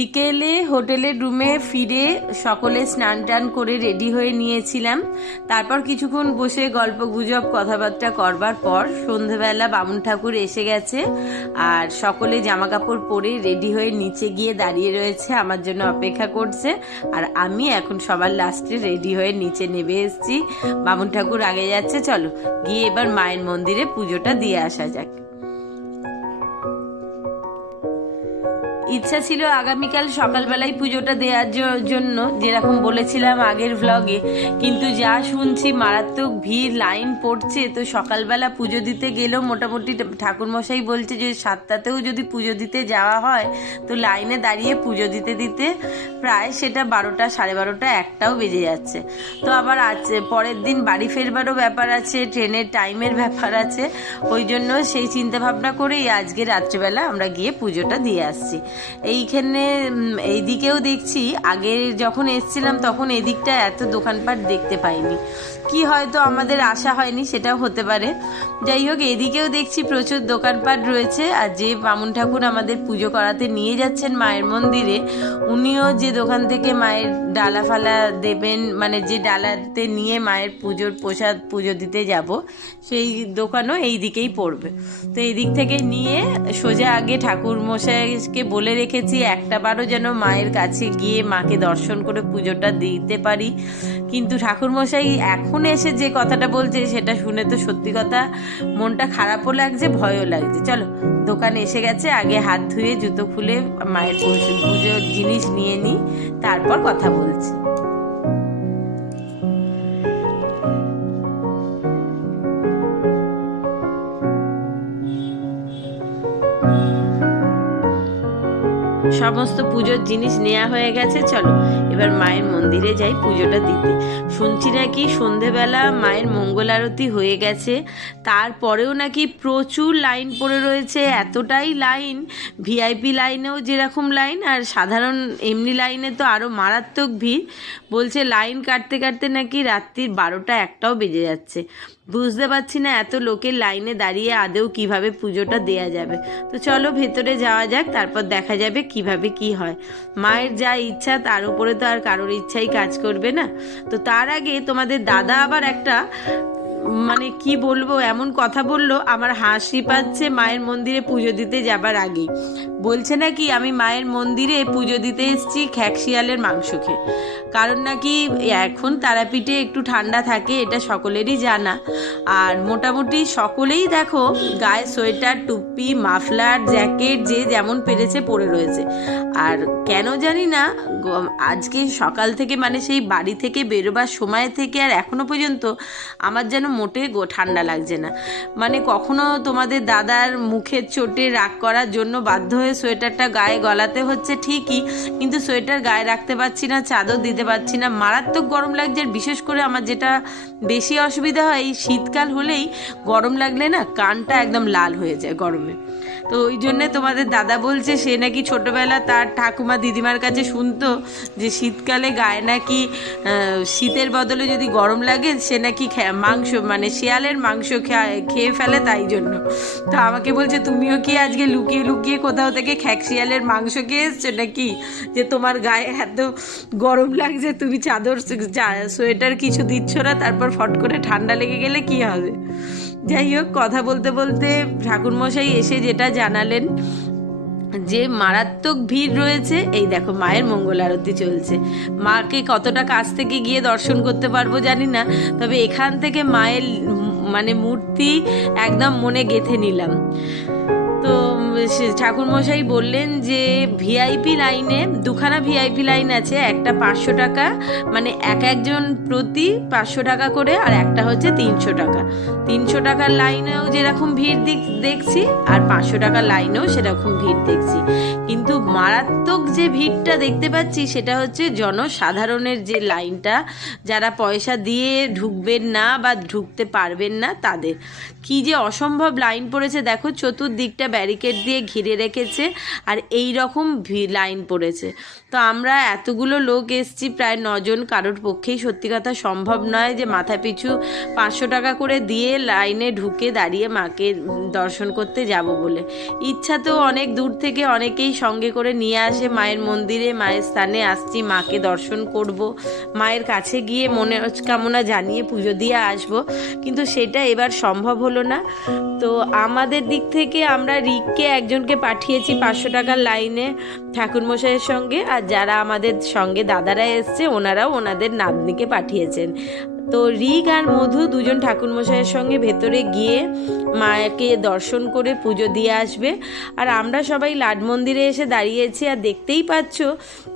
বিকেলে হোটেলের রুমে ফিরে সকলে স্নান টান করে রেডি হয়ে নিয়েছিলাম। তারপর কিছুক্ষণ বসে গল্প গুজব কথাবার্তা করবার পর সন্ধেবেলা বামুন ঠাকুর এসে গেছে আর সকলে জামা কাপড় পরে রেডি হয়ে নিচে গিয়ে দাঁড়িয়ে রয়েছে, আমার জন্য অপেক্ষা করছে আর আমি এখন সবার লাস্টে রেডি হয়ে নিচে নেমে এসেছি। বামুন ঠাকুর আগে যাচ্ছে, চলো গিয়ে এবার মায়ের মন্দিরে পুজোটা দিয়ে আসা যাক। ইচ্ছা ছিল আগামীকাল সকালবেলায় পুজোটা দেওয়ার জন্য, যেরকম বলেছিলাম আগের ভ্লগে কিন্তু যা শুনছি, মারাত্মক ভিড়, লাইন পড়ছে, তো সকালবেলা পুজো দিতে গেলেও মোটামুটি ঠাকুরমশাই বলছে যে সাতটাতেও যদি পুজো দিতে যাওয়া হয়, তো লাইনে দাঁড়িয়ে পুজো দিতে দিতে প্রায় সেটা বারোটা, সাড়ে বারোটা, একটাও বেজে যাচ্ছে। তো আবার আজ, পরের দিন বাড়ি ফেরবারও ব্যাপার আছে, ট্রেনের টাইমের ব্যাপার আছে, ওই জন্য সেই চিন্তা ভাবনা করেই আজকে রাত্রেবেলা আমরা গিয়ে পুজোটা দিয়ে আসছি। এইখানে এইদিকেও দেখছি আগে যখন এসছিলাম তখন এদিকটা এত দোকানপাট দেখতে পাইনি। কি হয়তো আমাদের আশা হয়নি সেটাও হতে পারে। যাই হোক, এদিকেও দেখছি প্রচুর দোকানপাট রয়েছে আর যে বামুন ঠাকুর আমাদের পুজো করাতে নিয়ে যাচ্ছেন মায়ের মন্দিরে, উনিও যে দোকান থেকে মায়ের ডালা ফালা দেবেন মানে যে ডালাতে নিয়ে মায়ের পুজোর প্রসাদ, পুজো দিতে যাব, সেই দোকানও এই দিকেই পড়বে। তো এই দিক থেকে নিয়ে সোজা আগে ঠাকুর মশাইকে বলে রেখেছি, একটা বারও যেন মায়ের কাছে গিয়ে মাকে দর্শন করে পুজোটা দিতে পারি। কিন্তু ঠাকুর মশাই এখন এসে যে কথাটা বলছে সেটা শুনে তো সত্যি কথা, মনটা খারাপও লাগছে ভয়ও লাগছে। চলো, দোকানে এসে গেছে, আগে হাত ধুয়ে জুতো খুলে মায়ের পুজো- পুজোর জিনিস নিয়ে নিই, তারপর কথা বলছি। সমস্ত পুজোর জিনিস নেওয়া হয়ে গেছে, চলো। এবার মায়ের মন্দিরে যাই পুজোটা দিতে। শুনছি নাকি সন্ধেবেলা মায়ের মঙ্গল আরতি হয়ে গেছে। তারপরেও নাকি প্রচুর লাইন পড়ে রয়েছে, এতটাই লাইন। ভিআইপি লাইনেও যেরকম লাইন, আর সাধারণ এমনি লাইনে তো আরও মারাত্মক ভিড়। বলছে লাইন কাটতে কাটতে নাকি রাত্রির বারোটা একটাও বেজে যাচ্ছে। বুঝতে পারছি না এত লোকের লাইনে দাঁড়িয়ে আদেও কীভাবে পুজোটা দেয়া যাবে। তো চলো ভেতরে যাওয়া যাক, তারপর দেখা যাবে কীভাবে কি হয়। মায়ের যা ইচ্ছা তার উপরে তো আর কারোর ইচ্ছাই কাজ করবে না। তো তার আগে তোমাদের দাদা আবার একটা মানে কি বলব, এমন কথা বলল, আমার হাসি পাচ্ছে মায়ের মন্দিরে পুজো দিতে যাবার আগেই বলছে নাকি, আমি মায়ের মন্দিরে পুজো দিতে এসেছি খ্যাকশিয়ালের মাংস খেয়ে। কারণ নাকি এখন তারাপীঠে একটু ঠান্ডা থাকে, এটা সকলেরই জানা। আর মোটামুটি সকলেই দেখো, গায়ে সোয়েটার, টুপি, মাফলার, জ্যাকেট, যে যেমন পেরেছে পরে রয়েছে। আর কেন জানি না আজকে সকাল থেকে মানে সেই বাড়ি থেকে বেরোবার সময় থেকে আর এখনও পর্যন্ত আমার যেন মোটে ঠান্ডা লাগছে না। মানে কখনো তোমাদের দাদার মুখের চোটে রাগ করার জন্য বাধ্য হয়ে সোয়েটারটা গায়ে গলাতে হচ্ছে ঠিকই, কিন্তু সোয়েটার গায়ে রাখতে পারছি না, চাদর দিতে পারছি না। মারাত্মক গরম লাগছে বিশেষ করে আমার যেটা বেশি অসুবিধা হয়, এই শীতকাল হলেই গরম লাগলে না কানটা একদম লাল হয়ে যায় গরমে। তো ওই জন্যে তোমাদের দাদা বলছে, সে নাকি ছোটবেলা তার ঠাকুমা দিদিমার কাছে শুনতো যে শীতকালে গায়ে নাকি শীতের বদলে যদি গরম লাগে, সে নাকি মাংস মানে শেয়ালের মাংস খেয়া- ফেলে তাই জন্য। তো আমাকে বলছে, তুমিও কি আজকে লুকিয়ে লুকিয়ে কোথাও থেকে খ্যাক শিয়ালের মাংস খেয়ে এসছো নাকি? যে তোমার গায়ে এত গরম লাগছে, তুমি চাদর সোয়েটার কিছু দিচ্ছ না, তারপর ফট করে ঠান্ডা লেগে গেলে কি হবে? যাই হোক কথা বলতে বলতে ঠাকুরমশাই এসে যেটা জানালেন যে মারাত্মক ভিড় রয়েছে, এই দেখো মায়ের মঙ্গল আরতি চলছে। মাকে কতটা কাছ থেকে গিয়ে দর্শন করতে পারব জানি না, তবে এখান থেকে মায়ের মানে মূর্তি একদম মনে গেঁথে নিলাম। ঠাকুরমশাই বললেন যে ভিআইপি লাইনে, দুখানা ভিআইপি লাইন আছে, একটা পাঁচশো টাকা মানে এক একজন প্রতি পাঁচশো টাকা করে আর একটা হচ্ছে তিনশো টাকা। তিনশো টাকার লাইনেও যেরকম ভিড় দিক- দেখছি, আর পাঁচশো টাকার লাইনেও সেরকম ভিড় দেখছি। কিন্তু মারাত্মক যে ভিড়টা দেখতে পাচ্ছি, সেটা হচ্ছে জনসাধারণের যে লাইনটা, যারা পয়সা দিয়ে ঢুকবেন না বা ঢুকতে পারবেন না তাদের। কি যে অসম্ভব লাইন পড়েছে, দেখো চতুর্দিকটা ব্যারিকেড দিয়ে ঘিরে রেখেছে আর এই রকম লাইন পড়েছে। তো আমরা এতগুলো লোক এসছি, প্রায় নজন কারোর পক্ষেই সত্যি কথা সম্ভব নয় যে মাথা পিছু পাঁচশো টাকা করে দিয়ে লাইনে ঢুকে দাঁড়িয়ে মাকে দর্শন করতে যাব বলে। ইচ্ছা তো অনেক দূর থেকে অনেকেই সঙ্গে করে নিয়ে আসে, মায়ের মন্দিরে, মায়ের স্থানে আসছি, মাকে দর্শন করব, মায়ের কাছে গিয়ে মনে কামনা জানিয়ে পুজো দিয়ে আসব। কিন্তু সেটা এবার সম্ভব হলো না। তো আমাদের দিক থেকে আমরা রিককে একজনকে পাঠিয়েছি পাঁচশো টাকার লাইনে ঠাকুরমশাইয়ের সঙ্গে। আর যারা আমাদের সঙ্গে দাদারা এসছে, ওনারাও ওনাদের নাতনিকে পাঠিয়েছেন। তো রিক আর মধু দুজন ঠাকুরমশাইয়ের সঙ্গে ভেতরে গিয়ে মাকে দর্শন করে পুজো দিয়ে আসবে। আর আমরা সবাই লাড মন্দিরে এসে দাঁড়িয়েছি আর দেখতেই পাচ্ছ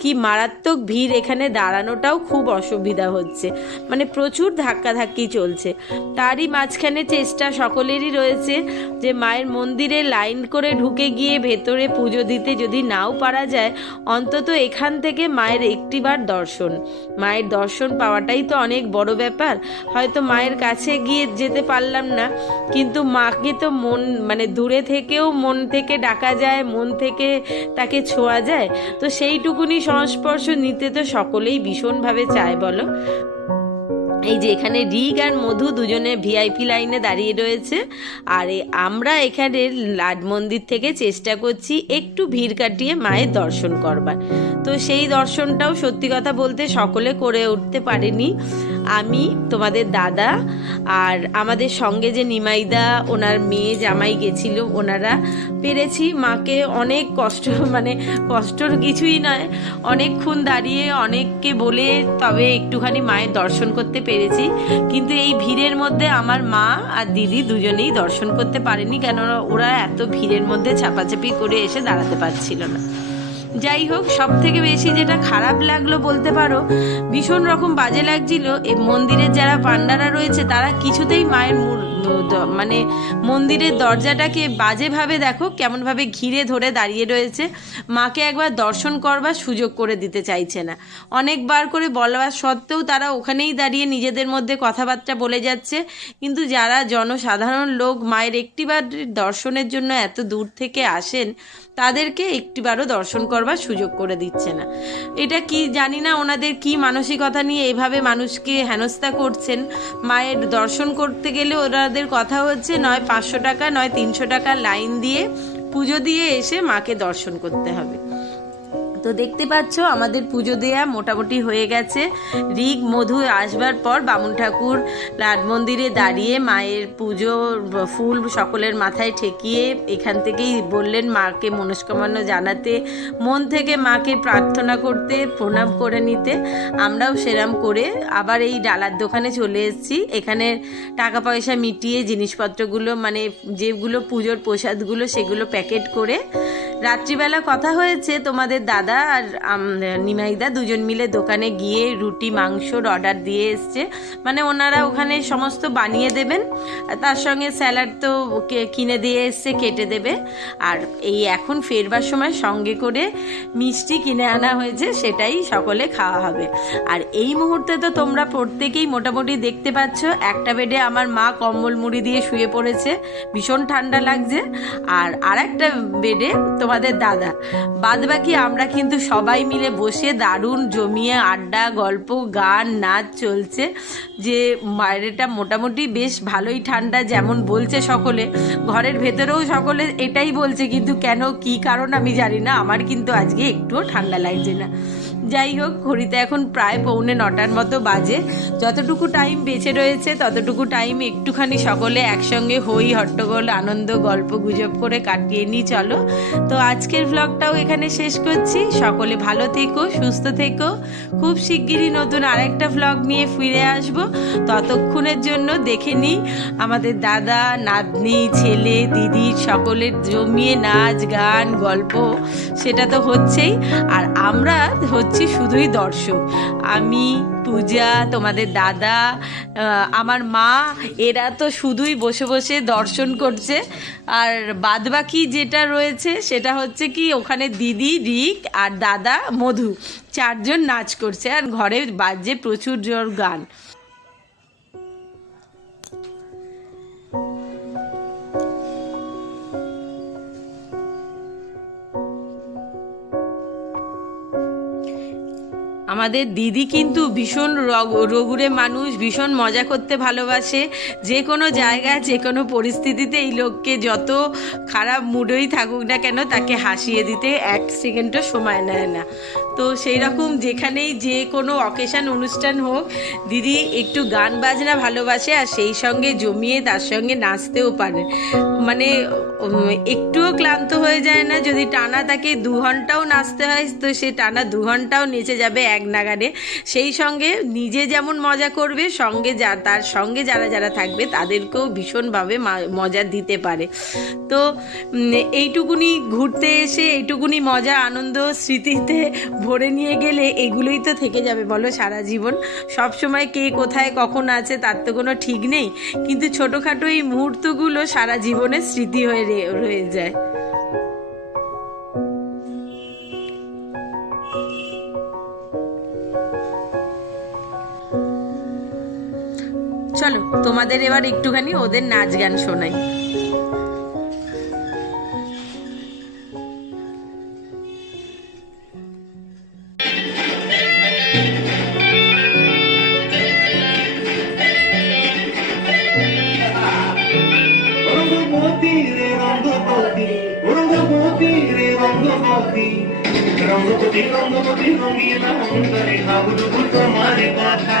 কি মারাত্মক ভিড় এখানে দাঁড়ানোটাও খুব অসুবিধা হচ্ছে। মানে প্রচুর ধাক্কাধাক্কি চলছে। তারই মাঝখানে চেষ্টা সকলেরই রয়েছে যে মায়ের মন্দিরে লাইন করে ঢুকে গিয়ে ভেতরে পুজো দিতে যদি নাও পারা যায়, অন্তত এখান থেকে মায়ের একটিবার দর্শন। মায়ের দর্শন পাওয়াটাই তো অনেক বড় ব্যাপার। হয়তো মায়ের কাছে গিয়ে যেতে পারলাম না। কিন্তু মাকে তো মন মানে দূরে থেকেও মন থেকে ডাকা যায়, মন থেকে তাকে ছোঁয়া যায়। তো সেইটুকুনি সংস্পর্শ নিতে তো সকলেই ভীষণভাবে চায়, বলো? এই যে এখানে রিগ আর মধু দুজনে ভিআইপি লাইনে দাঁড়িয়ে রয়েছে। আর আমরা এখানে লাড মন্দির থেকে চেষ্টা করছি একটু ভিড় কাটিয়ে মায়ের দর্শন করবার। তো সেই দর্শনটাও সত্যি কথা বলতে সকলে করে উঠতে পারেনি। আমি, তোমাদের দাদা আর আমাদের সঙ্গে যে নিমাইদা, ওনার মেয়ে জামাই গেছিল, ওনারা পেরেছি মাকে অনেক কষ্ট মানে কষ্টর কিছুই নয়। অনেকক্ষণ দাঁড়িয়ে অনেককে বলে তবে একটুখানি মায়ের দর্শন করতে পেরেছি। কিন্তু এই ভিড়ের মধ্যে আমার মা আর দিদি দুজনেই দর্শন করতে পারেনি, কেননা ওরা এত ভিড়ের মধ্যে চাপাচাপি করে এসে দাঁড়াতে পারছিল না। যাই হোক সব থেকে বেশি যেটা খারাপ লাগল বলতে পারো, ভীষণ রকম বাজে লাগছিল। এই মন্দিরের যারা পান্ডারা রয়েছে, তারা কিছুতেই মায়ের মানে মন্দিরের দরজাটাকে বাজেভাবে দেখো, কেমনভাবে ঘিরে ধরে দাঁড়িয়ে রয়েছে। মাকে একবার দর্শন করবার সুযোগ করে দিতে চাইছে না। অনেকবার করে বলার সত্ত্বেও তারা ওখানেই দাঁড়িয়ে নিজেদের মধ্যে কথাবার্তা বলে যাচ্ছে। কিন্তু যারা জনসাধারণ লোক মায়ের একটিবার দর্শনের জন্য এত দূর থেকে আসেন, তাদেরকে একটিবারও দর্শন করবার সুযোগ করে দিচ্ছে না। এটা কি জানি না, ওনাদের কি মানসিকতা নিয়ে এভাবে মানুষকে হেনস্থা করছেন। মায়ের দর্শন করতে গেলে ওনাদের কথা হচ্ছে, নয় পাঁচশো টাকা, নয় তিনশো টাকা লাইন দিয়ে পুজো দিয়ে এসে মাকে দর্শন করতে হবে। তো দেখতে পাচ্ছ, আমাদের পুজো দেয়া মোটামুটি হয়ে গেছে। রিগ মধু আসবার পর বামুন ঠাকুর লাট মন্দিরে দাঁড়িয়ে মায়ের পুজো, ফুল সকলের মাথায় ঠেকিয়ে এখান থেকেই বললেন, মাকে মনস্কামনা জানাতে, মন থেকে মাকে প্রার্থনা করতে, প্রণাম করে নিতে। আমরাও সেরাম করে আবার এই ডালার দোকানে চলে এসেছি। এখানে টাকা পয়সা মিটিয়ে জিনিসপত্রগুলো মানে যেগুলো পুজোর প্রসাদগুলো সেগুলো প্যাকেট করে রাত্রিবেলা কথা হয়েছে, তোমাদের দাদা আর নিমাইদা দুজন মিলে দোকানে গিয়ে রুটি, মাংসর অর্ডার দিয়ে এসছে। মানে ওনারা ওখানে সমস্ত বানিয়ে দেবেন। তার সঙ্গে স্যালাড তো কিনে দিয়ে এসছে কেটে দেবে। আর এই এখন ফেরবার সময় সঙ্গে করে মিষ্টি কিনে আনা হয়েছে, সেটাই সকলে খাওয়া হবে। আর এই মুহূর্তে তো তোমরা প্রত্যেকেই মোটামুটি দেখতে পাচ্ছ, একটা বেডে আমার মা কম্বল মুড়ি দিয়ে শুয়ে পড়েছে, ভীষণ ঠান্ডা লাগছে। আর আর একটা বেডে তোমাদের দাদা। বাদ বাকি আমরা কিন্তু সবাই মিলে বসে দারুণ জমিয়ে আড্ডা, গল্প, গান, নাচ চলছে। যে বাইরেটা মোটামুটি বেশ ভালোই ঠান্ডা যেমন বলছে সকলে, ঘরের ভেতরেও সকলে এটাই বলছে, কিন্তু কেন, কি কারণ আমি জানি না, আমার কিন্তু আজকে একটুও ঠান্ডা লাগছে না। যাই হোক ঘড়িতে এখন প্রায় পৌনে নটার মতো বাজে। যতটুকু টাইম বেঁচে রয়েছে, ততটুকু টাইম একটুখানি সকলে একসঙ্গে হই, হট্টগোল, আনন্দ, গল্প, গুজব করে কাটিয়ে নিই, চলো। তো আজকের ভ্লগটাও এখানে শেষ করছি। সকলে ভালো থেকো, সুস্থ থেকো। খুব শিগগিরই নতুন আরেকটা ভ্লগ নিয়ে ফিরে আসব। ততক্ষণের জন্য দেখে নিই আমাদের দাদা, নাতনি, ছেলে, দিদি সকলের জমিয়ে নাচ, গান, গল্প, সেটা তো হচ্ছেই। আর আমরা হচ্ছি শুধুই দর্শক। আমি, পূজা, তোমাদের দাদা আমার মা, এরা তো শুধুই বসে বসে দর্শন করছে। আর বাদবাকি যেটা রয়েছে, সেটা হচ্ছে কি, ওখানে দিদি, রিক আর দাদা, মধু, চারজন নাচ করছে। আর ঘরে বাজে প্রচুর জোর গান। আমাদের দিদি কিন্তু ভীষণ রগ- রগুরে মানুষ, ভীষণ মজা করতে ভালোবাসে। যে কোনো জায়গায়, যে কোনো পরিস্থিতিতে এই লোককে যত খারাপ মুডেই থাকুক না কেন, তাকে হাসিয়ে দিতে এক সেকেন্ডও সময় নেয় না। তো সেই রকম যেখানেই যে কোনো অকেশান অনুষ্ঠান হোক, দিদি একটু গান বাজনা ভালোবাসে আর সেই সঙ্গে জমিয়ে তার সঙ্গে নাচতেও পারে। মানে একটুও ক্লান্ত হয়ে যায় না। যদি টানা তাকে দু ঘন্টাও নাচতে হয়, তো সে টানা দু ঘন্টাও নেচে যাবে এক নাগারে সেই সঙ্গে নিজে যেমন মজা করবে, সঙ্গে যা, তার সঙ্গে যারা যারা থাকবে, তাদেরকেও ভীষণভাবে মজা দিতে পারে। তো এইটুকুনি ঘুরতে এসে, এইটুকুনি মজা, আনন্দ, স্মৃতিতে ভরে নিয়ে গেলে এগুলোই তো থেকে যাবে। বলো, সারা জীবন সব সময় কে কোথায় কখন আছে, তার তো কোনো ঠিক নেই। কিন্তু ছোটোখাটো এই মুহূর্তগুলো সারা জীবনের স্মৃতি হয়ে রয়ে যায়। চলো, তোমাদের এবার একটুখানি ওদের নাচ গান শোনাই। রঙ্গবতী রে রঙ্গবতী রঙ্গবতী রে রঙ্গবতী রঙ্গবতী রঙ্গবতী অন্তরে ভাবুটুকু তোমার কথা।